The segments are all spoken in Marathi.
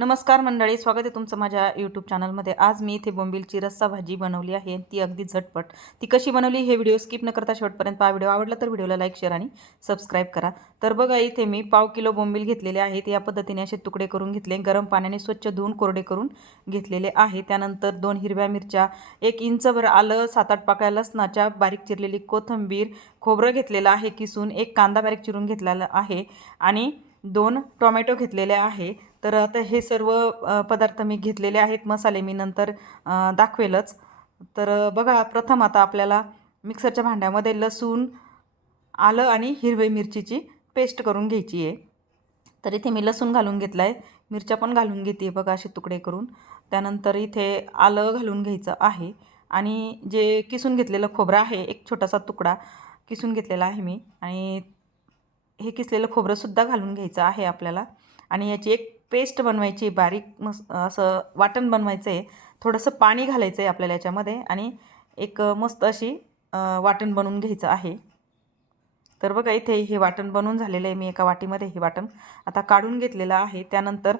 नमस्कार मंडळी स्वागत आहे तुमचं माझ्या यूट्यूब चॅनलमध्ये आज मी इथे बोंबीलची रस्सा भाजी बनवली आहे ती अगदी झटपट. ती कशी बनवली हे व्हिडिओ स्किप न करता शेवटपर्यंत पहा. व्हिडिओ आवडला तर व्हिडिओला लाईक शेअर आणि सबस्क्राईब करा. तर बघा इथे मी पाव किलो बोंबील घेतलेले आहेत. या पद्धतीने असे तुकडे करून घेतले. गरम पाण्याने स्वच्छ धुवून कोरडे करून घेतलेले आहे. त्यानंतर दोन हिरव्या मिरच्या एक इंचभर आलं सात आठ पाकळ्या लसणाच्या बारीक चिरलेली कोथिंबीर खोबरं घेतलेलं आहे किसून एक कांदा बारीक चिरून घेतलेला आहे आणि दोन टोमॅटो घेतलेले आहे. तर आता हे सर्व पदार्थ मी घेतलेले आहेत. मसाले मी नंतर दाखवेलच. तर बघा प्रथम आता आपल्याला मिक्सरच्या भांड्यामध्ये लसूण आलं आणि हिरवी मिरचीची पेस्ट करून घ्यायची आहे. तर इथे मी लसूण घालून घेतला आहे मिरच्या पण घालून घेते बघा असे तुकडे करून. त्यानंतर इथे आलं घालून घ्यायचं आहे. आणि जे किसून घेतलेलं खोबरं आहे एक छोटासा तुकडा किसून घेतलेला आहे मी. आणि हे किसलेलं खोबरंसुद्धा घालून घ्यायचं आहे आपल्याला. आणि याची एक पेस्ट बनवायची बारीक मस असं वाटण बनवायचं आहे थोडंसं पाणी घालायचं आहे आपल्याला याच्यामध्ये आणि एक मस्त अशी वाटण बनवून घ्यायचं आहे. तर बघा इथे हे वाटण बनवून झालेलं आहे. मी एका वाटीमध्ये हे वाटण आता काढून घेतलेलं आहे. त्यानंतर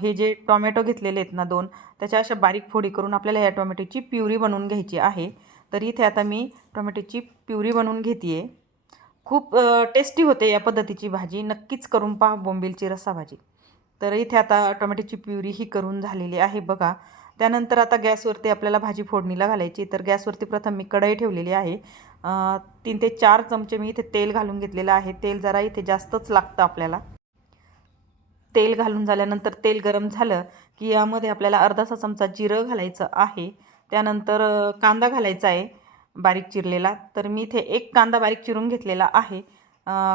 हे जे टॉमॅटो घेतलेले आहेत ना दोन त्याच्या अशा बारीक फोडी करून आपल्याला या टोमॅटोची प्युरी बनवून घ्यायची आहे. तर इथे आता मी टोमॅटोची प्युरी बनवून घेते आहे खूप टेस्टी होते या पद्धतीची भाजी. नक्कीच करून पहा बोंबीलची रस्सा भाजी तर इथे आता टोमॅटोची प्युरी ही करून झालेली आहे बघा. त्यानंतर आता गॅसवरती आपल्याला भाजी फोडणीला घालायची. तर गॅसवरती प्रथम मी कढई ठेवलेली आहे. तीन ते चार चमचे मी इथे तेल घालून घेतलेलं आहे. तेल जरा इथे जास्तच लागतं आपल्याला. तेल घालून झाल्यानंतर तेल गरम झालं की यामध्ये आपल्याला अर्धासा चमचा जिरं घालायचं आहे. त्यानंतर कांदा घालायचा आहे बारीक चिरलेला. तर मी इथे एक कांदा बारीक चिरून घेतलेला आहे.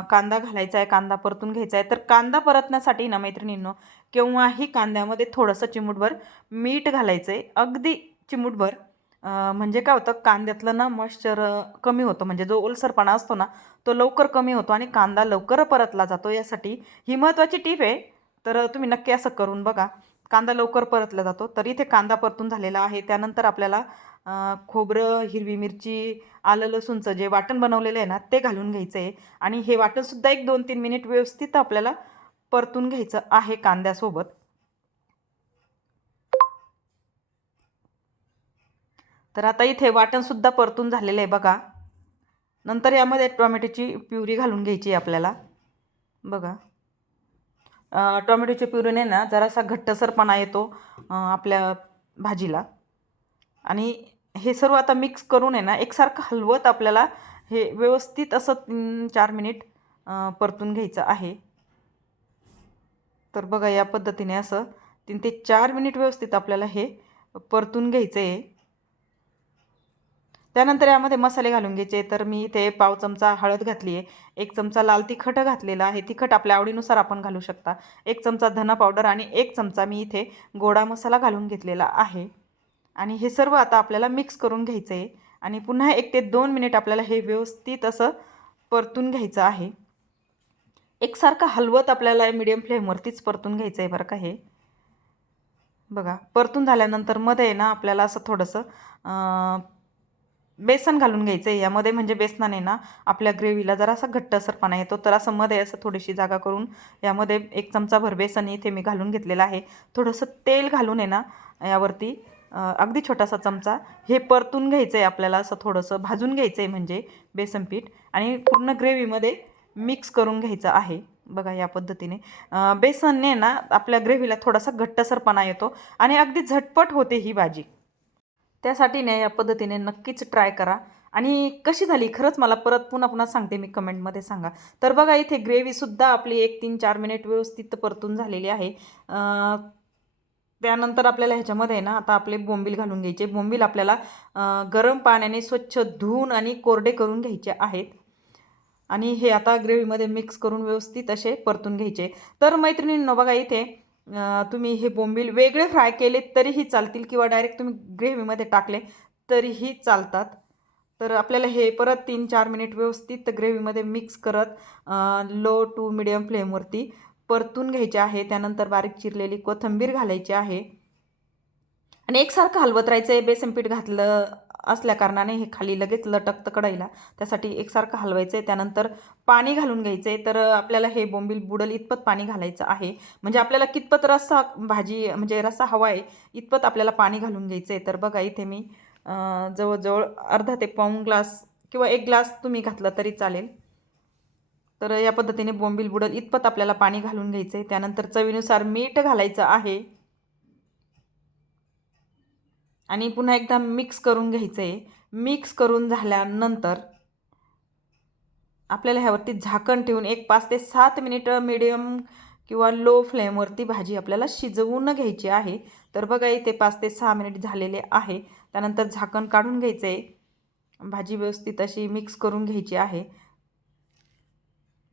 कांदा घालायचा आहे कांदा परतून घ्यायचा आहे तर कांदा परतण्यासाठी ना मैत्रिणींनो केव्हाही कांद्यामध्ये थोडंसं चिमूटभर मीठ घालायचं आहे अगदी चिमूटभर म्हणजे काय होतं कांद्यातलं ना मॉइश्चर कमी होतं. म्हणजे जो ओलसरपणा असतो ना तो लवकर कमी होतो आणि कांदा लवकर परतला जातो. यासाठी ही महत्त्वाची टीप आहे. तर तुम्ही नक्की असं करून बघा. कांदा लवकर परतला जातो. तर इथे कांदा परतून झालेला आहे. त्यानंतर आपल्याला खोबरं हिरवी मिरची आलं लसूणचं जे वाटण बनवलेलं आहे ना ते घालून घ्यायचं आहे. आणि हे वाटणसुद्धा एक दोन तीन मिनिट व्यवस्थित आपल्याला परतून घ्यायचं आहे कांद्यासोबत. तर आता इथे वाटणसुद्धा परतून झालेलं आहे बघा. नंतर यामध्ये टोमॅटोची प्युरी घालून घ्यायची आहे आपल्याला. बघा. टोमॅटोच्या प्युरीने ना जरासा घट्टसरपणा येतो आपल्या भाजीला. आणि हे सर्व आता मिक्स करून आहे ना एकसारखं हलवत आपल्याला हे व्यवस्थित असं तीन चार मिनिट परतून घ्यायचं आहे. तर बघा या पद्धतीने असं तीन ते चार मिनिट व्यवस्थित आपल्याला हे परतून घ्यायचं आहे त्यानंतर यामध्ये मसाले घालून घ्यायचे. तर मी इथे पाव चमचा हळद घातली आहे एक चमचा लाल तिखट घातलेला आहे. तिखट आपल्या आवडीनुसार आपण घालू शकता. एक चमचा धना पावडर आणि एक चमचा मी इथे गोडा मसाला घालून घेतलेला आहे. आणि हे सर्व आता आपल्याला मिक्स करून घ्यायचं आहे आणि पुन्हा एक ते दोन मिनिट आपल्याला हे व्यवस्थित असं परतून घ्यायचं आहे. एकसारखं हलवत आपल्याला मिडियम फ्लेमवरतीच परतून घ्यायचं आहे बरं का हे. बघा परतून झाल्यानंतरमध्ये आहे ना आपल्याला असं थोडंसं बेसन घालून घ्यायचं आहे यामध्ये म्हणजे बेसनाने ना आपल्या ग्रेव्हीला जरासा घट्टसरपणा येतो. तर असं मध्ये असं थोडीशी जागा करून यामध्ये एक चमचाभर बेसन इथे मी घालून घेतलेलं आहे. थोडंसं तेल घालून आहे ना यावरती अगदी छोटासा चमचा हे परतून घ्यायचं आहे आपल्याला. असं थोडंसं भाजून घ्यायचं आहे म्हणजे बेसन पीठ आणि पूर्ण ग्रेव्हीमध्ये मिक्स करून घ्यायचं आहे. बघा या पद्धतीने. बेसनने ना आपल्या ग्रेव्हीला थोडासा घट्टसरपणा येतो आणि अगदी झटपट होते ही भाजी. त्यासाठी ना या पद्धतीने नक्कीच ट्राय करा. आणि कशी झाली? खरंच मला परत पुन्हा पुन्हा सांगते मी कमेंटमध्ये सांगा. तर बघा इथे ग्रेव्हीसुद्धा आपली एक तीन चार मिनिट व्यवस्थित परतून झालेली आहे. त्यानंतर आपल्याला ह्याच्यामध्ये ना आता आपले बोंबील घालून घ्यायचे. बोंबील आपल्याला गरम पाण्याने स्वच्छ धुवून आणि कोरडे करून घ्यायचे आहेत. आणि हे आता ग्रेव्हीमध्ये मिक्स करून व्यवस्थित असे परतून घ्यायचे. तर मैत्रिणींनो बघा इथे तुम्ही हे बोंबील वेगळे फ्राय केले तरीही चालतील किंवा डायरेक्ट तुम्ही ग्रेव्हीमध्ये टाकले तरीही चालतात. तर आपल्याला हे परत तीन चार मिनिट व्यवस्थित ग्रेव्हीमध्ये मिक्स करत लो टू मिडियम फ्लेमवरती परतून घ्यायचे आहे. त्यानंतर बारीक चिरलेली कोथिंबीर घालायची आहे. आणि एकसारखं हलवत राहायचं आहे. बेसन पीठ घातलं असल्याकारणाने हे खाली लगेच लटकतं कढईला. त्यासाठी एकसारखं हलवायचं आहे त्यानंतर पाणी घालून घ्यायचं आहे तर आपल्याला हे बोंबील बुडल इतपत पाणी घालायचं आहे. म्हणजे आपल्याला कितपत रस्सा भाजी म्हणजे रस्सा हवा आहे इतपत आपल्याला पाणी घालून घ्यायचं आहे तर बघा इथे मी जवळजवळ अर्धा ते पाऊण ग्लास किंवा एक ग्लास तुम्ही घातला तरी चालेल. तर या पद्धतीने बोंबील बुडल इतपत आपल्याला पाणी घालून घ्यायचं आहे त्यानंतर चवीनुसार मीठ घालायचं आहे. आणि पुन्हा एकदा मिक्स करून घ्यायचं आहे मिक्स करून झाल्यानंतर आपल्याला ह्यावरती झाकण ठेवून एक पाच ते सात मिनिटं मिडियम किंवा लो फ्लेमवरती भाजी आपल्याला शिजवून घ्यायची आहे. तर बघा इथे पाच ते सहा मिनिट झालेले आहे. त्यानंतर झाकण काढून घ्यायचं आहे भाजी व्यवस्थित अशी मिक्स करून घ्यायची आहे.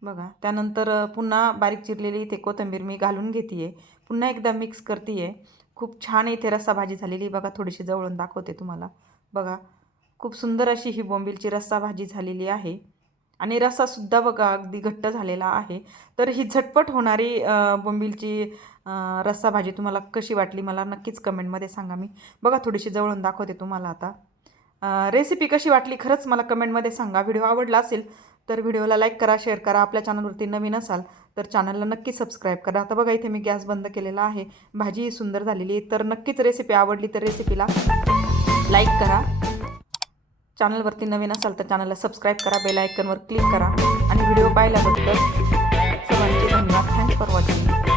बघा त्यानंतर पुन्हा बारीक चिरलेली इथे कोथिंबीर मी घालून घेते आहे पुन्हा एकदा मिक्स करते आहे खूप छान इथे रस्सा भाजी झालेली बघा थोडीशी जवळून दाखवते तुम्हाला. बघा खूप सुंदर अशी ही बोंबीलची रस्सा भाजी झालेली आहे. आणि रस्सासुद्धा बघा अगदी घट्ट झालेला आहे. तर ही झटपट होणारी बोंबिलची बोंबीलची रस्सा भाजी तुम्हाला कशी वाटली मला नक्कीच कमेंटमध्ये सांगा मी. बघा थोडीशी जवळून दाखवते तुम्हाला आता. रेसिपी कशी वाटली खरंच मला कमेंटमध्ये सांगा. व्हिडिओ आवडला असेल तर व्हिडिओला लाईक करा शेअर करा. आपल्या चॅनलवरती नवीन असाल तर चॅनलला नक्की सबस्क्राईब करा. आता बघा इथे मी गॅस बंद केलेला आहे. भाजी सुंदर झालेली आहे. तर नक्कीच रेसिपी आवडली तर रेसिपीला लाईक करा. चॅनलवरती नवीन असाल तर चॅनलला सबस्क्राईब करा. बेल आयकनवर क्लिक करा. आणि व्हिडिओ पाहिल्याबद्दल सर्वांचे धन्यवाद. Thanks for watching